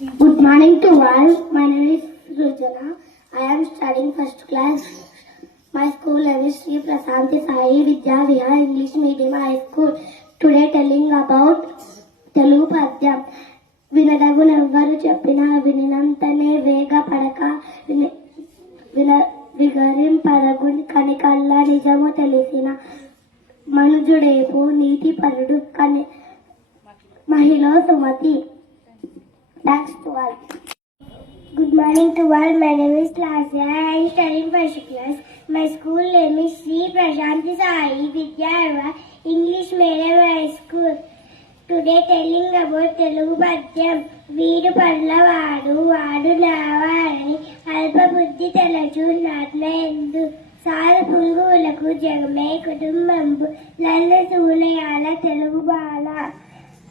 Good morning to all. My name is Rujana. I am studying first class. My school name is Sri Prasanthi Sai Vidya Vihar English Medium High School. Today telling about Telugu Padyam. వినదగునెవ్వరు చెప్పినా వినినంతనే వేగ పడక విగరింపదగుని కనికల్లా నిజము తెలిసిన మనుజుడేపు నీతి పరుడు కని మహిళ Sumathi. Thanks to all. Good morning to all. My name is Lasya. I am studying first class. My school name is Sri Prashanthi Sai Vidya English Medium High School. Today telling about Telugu Padyam. వీడు పర్లవాడు వాడు నావాడని అల్ప బుద్ధి తలచు నాట్లయందు సాలు పుంగులకు జగమే కుటుంబంబు నల్ల సూలయాల తెలుగు బాల.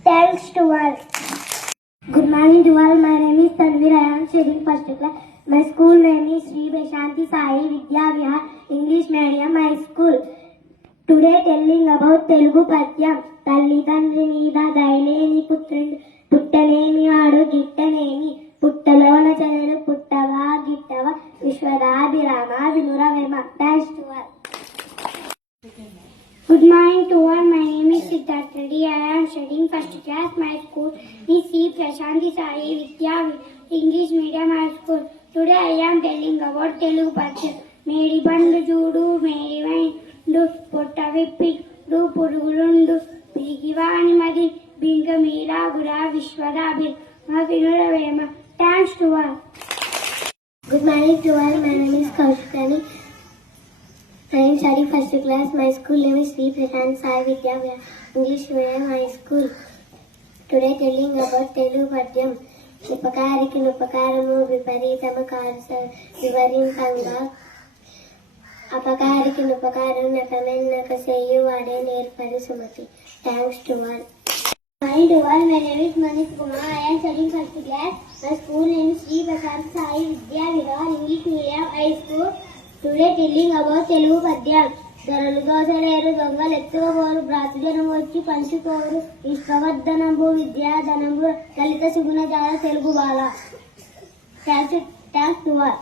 Thanks to all. Good morning to all. My name is Tanvir. I am studying first class. My school name is Sri Prashanthi Sai Vidya Vihar English Medium High School. Today telling about Telugu Padyam. తల్లి తండ్రి మీద దయలేని పుత్రుడు పుట్టలేని వాడు గిట్టలేని పుట్టలోన చదువు పుట్టవా గిట్టవా విశ్వదాభిరామ వినురవేమ. Thanks to all. Good morning to all. My name is Siddharth Reddy. I am studying first class. My school is Sri Prashanthi Sai Vidya English Medium High School. Today I am telling about Telugu Padyam. మేడి బండు చూడు మేడి వైండు పొట్ట విప్పిడు పురుగులుండు పిగివాణి మది బింక మీరాగురా విశ్వదాభి వినురవేమ. Thanks to all. Good morning to all. My name is Kaushikani. I am studying first class. My school name is Sri Prashanthi Sai Vidya English Medium High School. Today telling about Telugu Padyam. ఉపకారికి ఉపకారము విపరీతము కారు వివరింపంగా అపకారికి ఉపకారం నకమెన్నక చేయువాడే నేర్పరి Sumathi. Thanks to all. Hi to all. My name is Manish Kumar. I am studying first class. My school name is Sri Prashanthi Sai Vidya Vihar English Medium High School. Today telling about Telugu Padyam. దొరలు దోసలేరు దొంగలు ఎత్తుకోరు బ్రాతజనం వచ్చి పంచుకోరు విశ్వవర్ధనంబు విద్యాధనంబు లలిత సుగుణ జాల తెలుగు బాల. Thanks to all.